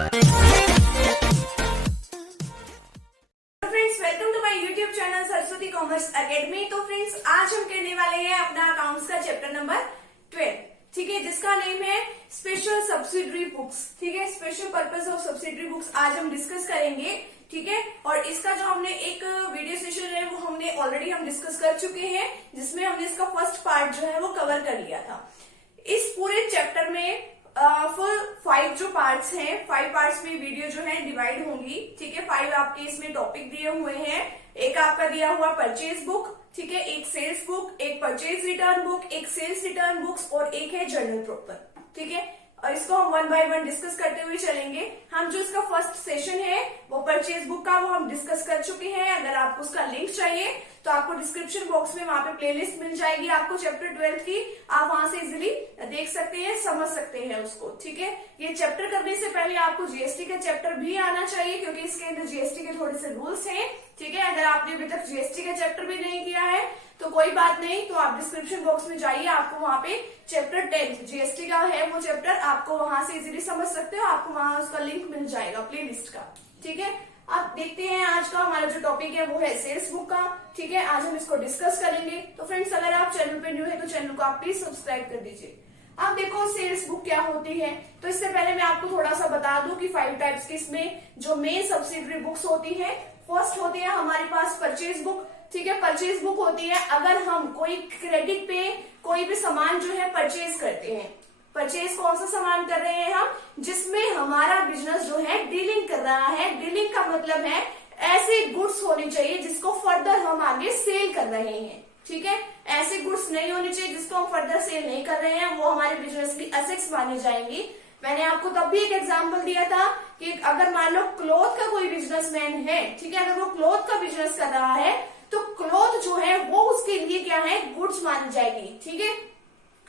Friends, welcome to my YouTube channel Saraswati commerce academy. तो friends, आज हम करने वाले हैं अपना अकाउंट्स का चैप्टर नंबर 12, ठीक है, जिसका नेम है स्पेशल सब्सिडरी बुक्स। ठीक है, special purpose of subsidiary books आज हम डिस्कस करेंगे। ठीक है, और इसका जो हमने एक वीडियो सेशन है वो हमने ऑलरेडी डिस्कस कर चुके हैं, जिसमें हमने इसका फर्स्ट पार्ट जो है वो कवर कर लिया था। इस पूरे चैप्टर में फुल 5 जो पार्ट्स हैं, 5 पार्ट्स में वीडियो जो है डिवाइड होंगी। ठीक है, 5 आपके इसमें टॉपिक दिए हुए हैं। एक आपका दिया हुआ परचेज बुक, ठीक है, एक सेल्स बुक, एक परचेज रिटर्न बुक, एक सेल्स रिटर्न बुक्स और एक है जर्नल प्रॉपर। ठीक है, और इसको हम 1 बाय 1 डिस्कस करते हुए चलेंगे। हम जो इसका फर्स्ट सेशन है वो परचेज बुक का वो हम डिस्कस कर चुके हैं। अगर आपको उसका लिंक चाहिए तो आपको डिस्क्रिप्शन बॉक्स में वहां पे प्लेलिस्ट मिल जाएगी आपको चैप्टर 12 की। आप वहां से इजिली देख सकते हैं, समझ सकते हैं उसको। ठीक है, ये चैप्टर करने से पहले आपको जीएसटी का चैप्टर भी आना चाहिए, क्योंकि इसके अंदर जीएसटी के थोड़े से रूल्स हैं। ठीक है, अगर आपने अभी तक जीएसटी का चैप्टर भी नहीं किया है तो कोई बात नहीं, तो आप डिस्क्रिप्शन बॉक्स में जाइए, आपको वहां पे चैप्टर 10 जीएसटी का है वो चैप्टर, आपको वहां से इजीली समझ सकते हो, आपको वहां उसका लिंक मिल जाएगा प्लेलिस्ट का। ठीक है, अब देखते हैं आज का हमारा जो टॉपिक है वो है सेल्स बुक का। ठीक है, आज हम इसको डिस्कस करेंगे। तो फ्रेंड्स, अगर आप चैनल पे न्यू है तो चैनल को आप प्लीज सब्सक्राइब कर दीजिए। अब देखो सेल्स बुक क्या होती है, तो इससे पहले मैं आपको थोड़ा सा बता दूं कि 5 टाइप्स की इसमें जो मेन सब्सिडरी बुक्स होती है। फर्स्ट होती है हमारे पास परचेज बुक। ठीक है, परचेज बुक होती है अगर हम कोई क्रेडिट पे कोई भी सामान जो है परचेज करते हैं। परचेज कौन सा सामान कर रहे हैं हम, जिसमें हमारा बिजनेस जो है डीलिंग कर रहा है। डीलिंग का मतलब है ऐसे गुड्स होने चाहिए जिसको फर्दर हम आगे सेल कर रहे हैं। ठीक है, ऐसे गुड्स नहीं होने चाहिए जिसको हम फर्दर सेल नहीं कर रहे हैं, वो हमारे बिजनेस की एसेट्स मानी जाएंगी। मैंने आपको तब भी एक एग्जांपल दिया था कि अगर मान लो क्लॉथ का कोई बिजनेसमैन है, ठीक है, अगर वो क्लॉथ का बिजनेस कर रहा है तो क्लॉथ जो है वो उसके लिए क्या है, गुड्स मानी जाएगी। ठीक है,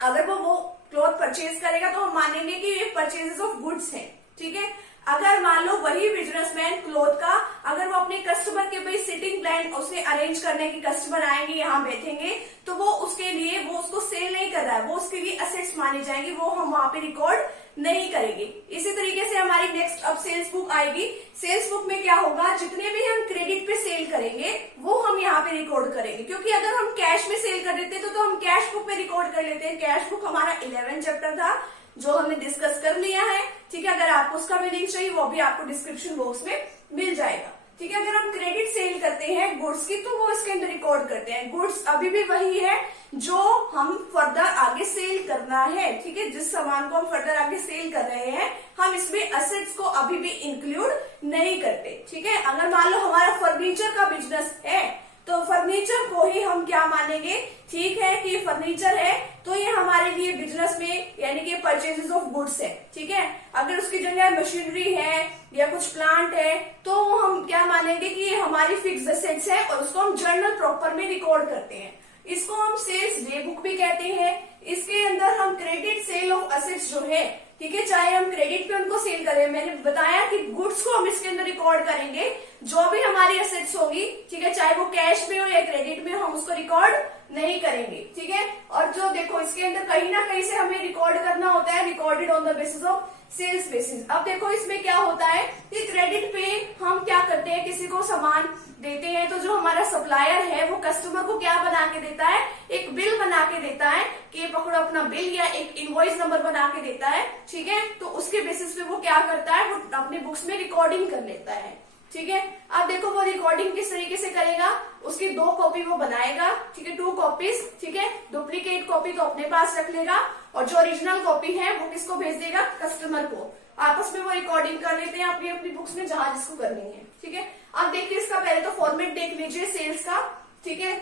अगर वो क्लॉथ परचेज करेगा तो हम मानेंगे कि ये परचेजेस ऑफ गुड्स है। ठीक है, अगर मान लो वही बिजनेसमैन क्लॉथ का अगर वो अपने कस्टमर के भाई सिटिंग प्लान उसे अरेंज करने की, कस्टमर आएंगे यहाँ बैठेंगे, तो वो उसके लिए वो उसको सेल नहीं कर रहा है, वो उसके लिए असेट्स माने जाएंगे, वो हम वहां पे रिकॉर्ड नहीं करेंगे। इसी तरीके से हमारी नेक्स्ट अब सेल्स बुक आएगी। सेल्स बुक में क्या होगा, जितने भी हम क्रेडिट पे सेल करेंगे वो हम यहाँ पे रिकॉर्ड करेंगे, क्योंकि अगर हम कैश में सेल कर देते तो हम कैश बुक में रिकॉर्ड कर लेते हैं। कैश बुक हमारा 11 चैप्टर था जो हमने डिस्कस कर लिया है। ठीक है, अगर आपको उसका भी लिंक चाहिए वो भी आपको डिस्क्रिप्शन बॉक्स में मिल जाएगा। ठीक है, अगर हम क्रेडिट सेल करते हैं गुड्स की तो वो इसके अंदर रिकॉर्ड करते हैं। गुड्स अभी भी वही है जो हम फर्दर आगे सेल करना है। ठीक है, जिस सामान को हम फर्दर आगे सेल कर रहे हैं हम इसमें एसेट्स को अभी भी इंक्लूड नहीं करते। ठीक है, अगर मान लो हमारा फर्नीचर का बिजनेस है तो फर्नीचर को ही हम क्या मानेंगे, ठीक है, कि फर्नीचर है तो ये हमारे लिए बिजनेस में यानी कि परचेजेस ऑफ गुड्स है। ठीक है, अगर उसकी जगह मशीनरी है या कुछ प्लांट है तो हम क्या मानेंगे कि ये हमारी फिक्स्ड एसेट्स है और उसको हम जर्नल प्रॉपर में रिकॉर्ड करते हैं। इसको हम सेल्स डे बुक भी कहते हैं। इसके अंदर हम क्रेडिट सेल ऑफ एसेट्स जो है, ठीक है, चाहे हम क्रेडिट पे उनको सेल करें, मैंने बताया कि गुड्स को हम इसके अंदर रिकॉर्ड करेंगे। जो भी हमारी एसेट्स होगी, ठीक है, चाहे वो कैश में हो या क्रेडिट में, हम उसको रिकॉर्ड नहीं करेंगे। ठीक है, और जो देखो इसके अंदर कहीं ना कहीं से हमें रिकॉर्ड करना होता है, recorded on the basis of sales basis. अब देखो इसमें क्या होता है कि क्रेडिट पे हम क्या करते हैं, किसी को सामान देते हैं तो जो हमारा सप्लायर है वो कस्टमर को क्या बना के देता है, एक बिल बना के देता है कि ये पकड़ो अपना बिल, या एक इनवॉइस नंबर बना के देता है। ठीक है, तो उसके बेसिस पे वो क्या करता है, वो अपने बुक्स में रिकॉर्डिंग कर लेता है। ठीक है, अब देखो वो रिकॉर्डिंग किस तरीके से करेगा, उसकी 2 कॉपी वो बनाएगा। ठीक है, 2 कॉपीज। ठीक है, डुप्लीकेट कॉपी तो अपने पास रख लेगा और जो ओरिजिनल कॉपी है वो किसको भेज देगा, कस्टमर को। आपस में वो रिकॉर्डिंग कर लेते हैं अपनी अपनी बुक्स में जहां जिसको करनी है। ठीक है, अब देखिए इसका पहले तो फॉर्मेट देख लीजिए सेल्स का। ठीक है,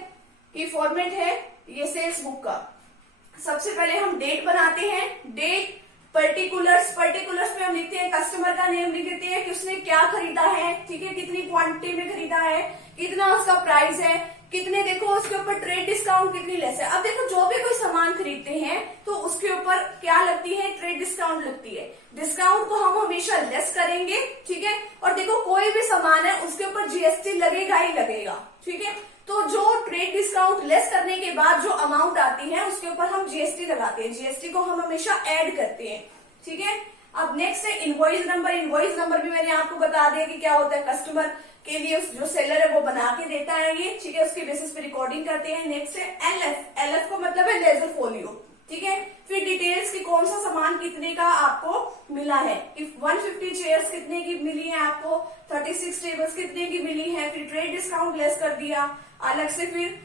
ये फॉर्मेट है ये सेल्स बुक का। सबसे पहले हम डेट बनाते हैं, डेट, पर्टिकुलर्स में हम लिखते हैं कस्टमर का नेम, लिख देते हैं कि उसने क्या खरीदा है। ठीक है, कितनी क्वांटिटी में खरीदा है, कितना उसका प्राइस है, कितने, देखो उसके ऊपर ट्रेड डिस्काउंट कितनी लेस है। अब देखो जो भी कोई सामान खरीदते हैं तो उसके ऊपर क्या लगती है, ट्रेड डिस्काउंट लगती है। डिस्काउंट को हम हमेशा लेस करेंगे। ठीक है, और देखो कोई भी सामान है उसके ऊपर जीएसटी लगेगा ही लगेगा। ठीक है, तो जो ट्रेड डिस्काउंट लेस करने के बाद जो अमाउंट आती है उसके ऊपर हम जीएसटी लगाते हैं। जीएसटी को हम हमेशा ऐड करते हैं। ठीक है, अब नेक्स्ट है इनवॉइस नंबर। इनवॉइस नंबर भी मैंने आपको बता दिया कि क्या होता है, कस्टमर के लिए जो सेलर है वो बना के देता है ये, ठीक है, उसके बेसिस पे रिकॉर्डिंग करते हैं। नेक्स्ट है एलएफ। एलएफ को मतलब है लेजर फोलियो, ठीक है। फिर डिटेल्स की कौन सा सामान कितने का आपको मिला है, इफ 150 चेयर्स कितने की मिली है आपको, 36 टेबल्स कितने की मिली है, फिर ट्रेड डिस्काउंट लेस कर दिया अलग से, फिर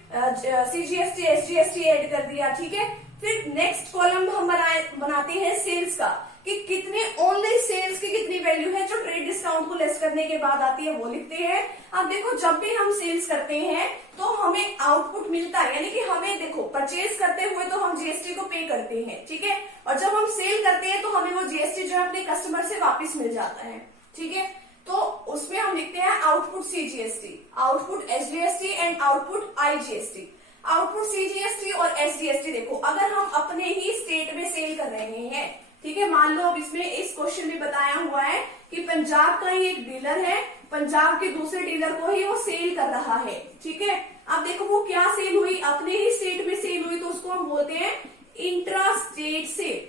सीजीएसटी एसजीएसटी ऐड कर दिया, ठीक है। फिर नेक्स्ट कॉलम हम बनाते हैं सेल्स का, कि कितने ओनली सेल्स की कितनी वैल्यू है जो ट्रेड डिस्काउंट को लेस करने के बाद आती है, वो लिखते हैं। अब देखो जब भी हम सेल्स करते हैं तो हमें आउटपुट मिलता है, यानी कि हमें देखो परचेज करते हुए तो हम जीएसटी को पे करते हैं, ठीक है, और जब हम सेल करते हैं तो हमें वो जीएसटी जो है अपने कस्टमर से वापस मिल जाता है, ठीक है। तो उसमें हम लिखते हैं output CGST, output SGST and output IGST. Output CGST और एसजीएसटी देखो अगर हम अपने ही स्टेट में सेल कर रहे हैं, ठीक है, मान लो अब इसमें इस क्वेश्चन में बताया हुआ है कि पंजाब का ही एक डीलर है, पंजाब के दूसरे डीलर को ही वो सेल कर रहा है, ठीक है। अब देखो वो क्या सेल हुई, अपने ही स्टेट में सेल हुई, तो उसको हम बोलते हैं इंट्रा स्टेट सेल।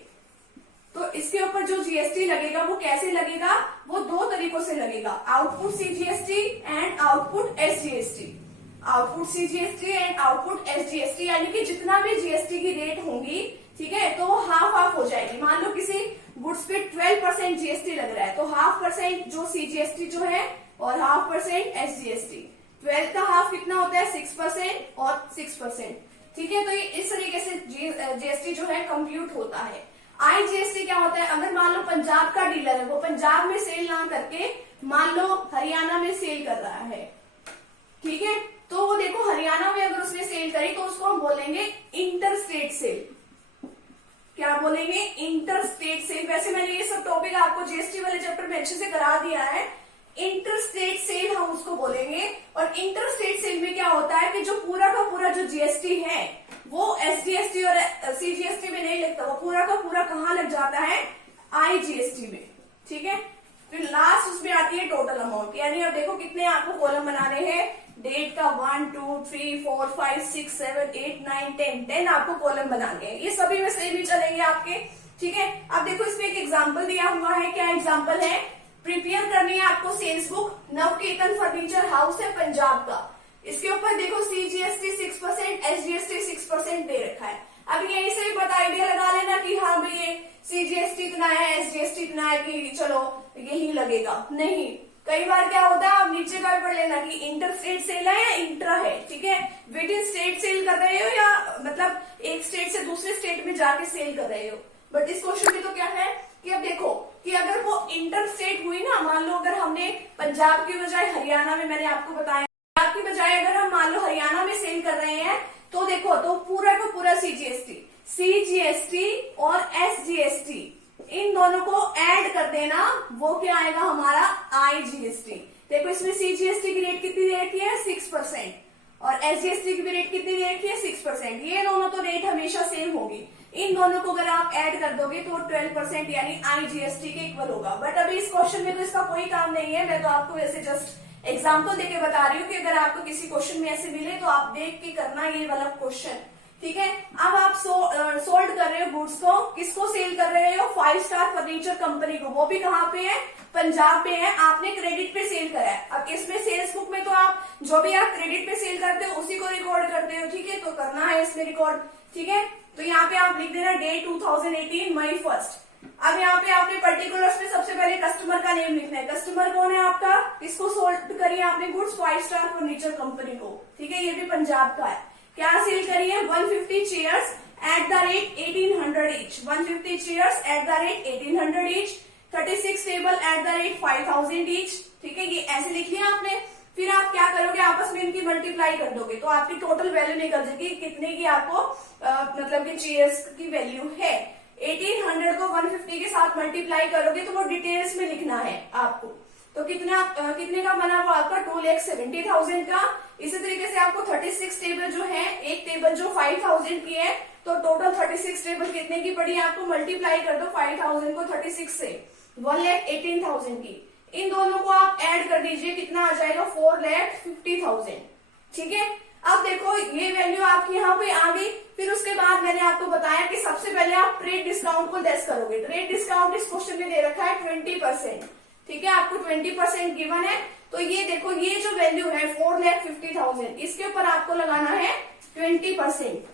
तो इसके ऊपर जो जीएसटी लगेगा वो कैसे लगेगा, वो दो तरीकों से लगेगा, output CGST and output SGST. Output CGST and output SGST, यानी कि जितना भी जीएसटी की रेट होंगी, ठीक है, तो वो हाफ हाफ हो जाएगी। मान लो किसी गुड्स पे 12% जीएसटी लग रहा है, तो 1/2% जो सीजीएसटी जो है और 1/2% एसजीएसटी। 12 का हाफ कितना होता है, 6% और 6%, ठीक है। तो ये इस तरीके से जीएसटी जो है कंप्यूट होता है। आईजीएसटी क्या होता है, अगर मान लो पंजाब का डीलर है, वो पंजाब में सेल ना करके मान लो हरियाणा में सेल कर रहा है, ठीक है, तो वो देखो हरियाणा में अगर उसने सेल करी तो उसको हम बोलेंगे इंटर स्टेट सेल। क्या बोलेंगे, इंटर स्टेट सेल। वैसे मैंने ये सब टॉपिक आपको जीएसटी वाले चैप्टर में अच्छे से करा दिया है। इंटर स्टेट सेल हम उसको बोलेंगे। और इंटर स्टेट सेल में क्या होता है कि जो पूरा का पूरा जो जीएसटी है वो एसजीएसटी और सीजीएसटी में नहीं लगता, वो पूरा का पूरा कहाँ लग जाता है, आईजीएसटी में, ठीक है। फिर लास्ट उसमें आती है टोटल अमाउंट, यानी अब देखो कितने आपको कॉलम बनाने हैं, डेट का 1 2 3 4 5 6 7 8 9 10 आपको कॉलम बनाने हैं। ये सभी में सेम ही चलेंगे आपके, ठीक है। अब देखो इसमें एक एग्जांपल दिया हुआ है, क्या एग्जांपल है, प्रिपेयर करनी है आपको sales book, Navketan furniture house है पंजाब का। इसके ऊपर देखो सीजीएसटी 6%, एसजीएसटी 6% दे रखा है। अब यहीं से भी पता आइडिया लगा लेना कि हाँ भाई ये सीजीएसटी इतना है, एसजीएसटी इतना है, कि चलो यही लगेगा, नहीं। कई बार क्या होता है, आप नीचे का भी पढ़ लेना कि इंटर स्टेट सेल है या इंट्रा है, ठीक है, विद इन स्टेट सेल कर रहे हो या मतलब एक स्टेट से दूसरे स्टेट में जाके सेल कर रहे हो। बट इस क्वेश्चन में तो क्या है कि अब देखो कि अगर वो इंटर स्टेट हुई ना, मान लो अगर हमने पंजाब की बजाय हरियाणा में, मैंने आपको बताया पंजाब की बजाय अगर हम मान लो हरियाणा में सेल कर रहे हैं, तो देखो तो पूरा का पूरा सीजीएसटी और एसजीएसटी इन दोनों को ऐड कर देना, वो क्या आएगा हमारा आईजीएसटी। देखो इसमें सीजीएसटी की रेट कितनी दे रखी है, 6%, और एसजीएसटी की भी रेट कितनी दे रखी है, 6%। ये दोनों तो रेट हमेशा सेम होगी, इन दोनों को अगर आप ऐड कर दोगे तो 12% यानी आईजीएसटी के इक्वल होगा। बट अभी इस क्वेश्चन में तो इसका कोई काम नहीं है, मैं तो आपको वैसे जस्ट एग्जाम्पल देके बता रही हूँ कि अगर आपको किसी क्वेश्चन में ऐसे मिले तो आप देख के करना ये वाला क्वेश्चन, ठीक है। अब आप सोल्ड कर रहे हो गुड्स को, किसको सेल कर रहे हो, 5 स्टार फर्नीचर कंपनी को, वो भी कहाँ पे है, पंजाब पे है। आपने क्रेडिट पे सेल करा है। अब इसमें सेल्स बुक में तो आप जो भी आप क्रेडिट पे सेल करते हो उसी को रिकॉर्ड करते हो, ठीक है, तो करना है इसमें रिकॉर्ड, ठीक है। तो यहाँ पे आप लिख देना डे 2018 मई 1। अब यहाँ पे आपने पर्टिकुलर्स में सबसे पहले कस्टमर का नेम लिखना है। कस्टमर कौन है आपका, इसको सोल्ड करिए आपने गुड्स 5 स्टार फर्नीचर कंपनी को, ठीक है, ये भी पंजाब का है। क्या सेल करिए, 150 chairs at the rate 1800 each, 150 chairs at the rate 1800 each, 36 table at the rate 5000 each, ठीक है, ये ऐसे लिख लिया आपने। फिर आप क्या करोगे, आपस में इनकी मल्टीप्लाई कर दोगे तो आपकी टोटल वैल्यू निकल जाएगी कितने की आपको मतलब कि चेयर्स की वैल्यू है। 1800 को 150 के साथ मल्टीप्लाई करोगे तो वो डिटेल्स में लिखना है आपको। तो कितने का बना वो आपका 2,70,000 का। इसी तरीके से आपको 36 टेबल जो है, एक टेबल जो 5000 की है, तो टोटल 36 टेबल कितने की पड़ी आपको, मल्टीप्लाई कर दो 5000 को 36 से, 1,18,000 की। इन दोनों को आप ऐड कर दीजिए, कितना आ जाएगा 4,50,000, ठीक है। अब देखो ये वैल्यू आपकी यहाँ पे आ गई। फिर उसके बाद मैंने आपको बताया कि सबसे पहले आप ट्रेड डिस्काउंट को लेस करोगे। ट्रेड डिस्काउंट इस क्वेश्चन में दे रखा है 20%। ठीक है, आपको 20% गिवन है। तो ये देखो ये जो वैल्यू है 4,50,000, इसके ऊपर आपको लगाना है 20%।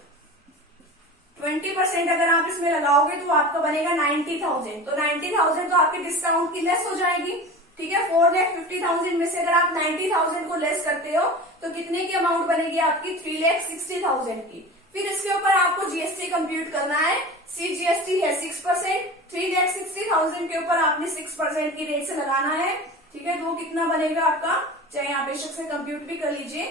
20% अगर आप इसमें लगाओगे तो आपका बनेगा 90,000। तो 90,000 तो आपकी डिस्काउंट की लेस हो जाएगी। ठीक है, 4,50,000 में से अगर आप 90,000 को लेस करते हो तो कितने की अमाउंट बनेगी आपकी? 3,60,000 की। फिर इसके ऊपर आपको जीएसटी कंप्यूट करना है। सीजीएसटी है 6%। 3,60,000 के ऊपर आपने 6% की रेट से लगाना है। ठीक है, तो कितना बनेगा आपका? चाहे आप बेशक से कंप्यूट भी कर लीजिए।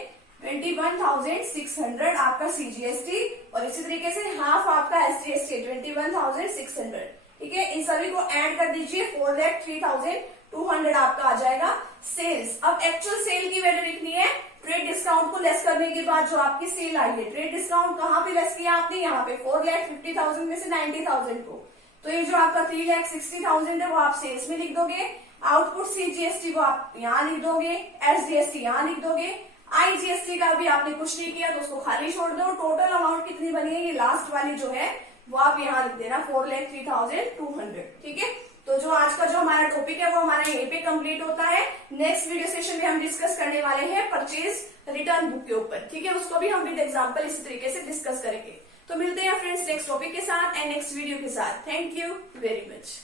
21,600 आपका सीजीएसटी और इसी तरीके से हाफ आपका एसजीएसटी 21,600। ठीक है, इन सभी को ऐड कर दीजिए। 4,03,200 आपका आ जाएगा सेल्स। अब एक्चुअल सेल की वैल्यू लिखनी है ट्रेड डिस्काउंट को लेस करने के बाद जो आपकी सेल आई है। ट्रेड डिस्काउंट कहाँ पे लेस किया आपने? यहाँ पे 4,50,000 में से 90,000 को। तो ये जो आपका 3,60,000 है वो आप सेल्स में लिख दोगे। आउटपुट सीजीएसटी को आप यहाँ लिख दोगे, एसजीएसटी यहाँ लिख दोगे। आईजीएसटी का भी आपने कुछ नहीं किया तो उसको खाली छोड़ दो। टोटल अमाउंट कितनी बनी है? ये लास्ट वाली जो है वो आप यहाँ लिख देना 4,03,200। ठीक है, तो जो आज का जो हमारा टॉपिक है वो हमारा यहीं पे कंप्लीट होता है। नेक्स्ट वीडियो सेशन में हम डिस्कस करने वाले हैं परचेज रिटर्न बुक के ऊपर। ठीक है, उसको भी हम विद एग्जांपल इसी तरीके से डिस्कस करेंगे। तो मिलते हैं फ्रेंड्स नेक्स्ट टॉपिक के साथ एंड नेक्स्ट वीडियो के साथ। Thank you very much.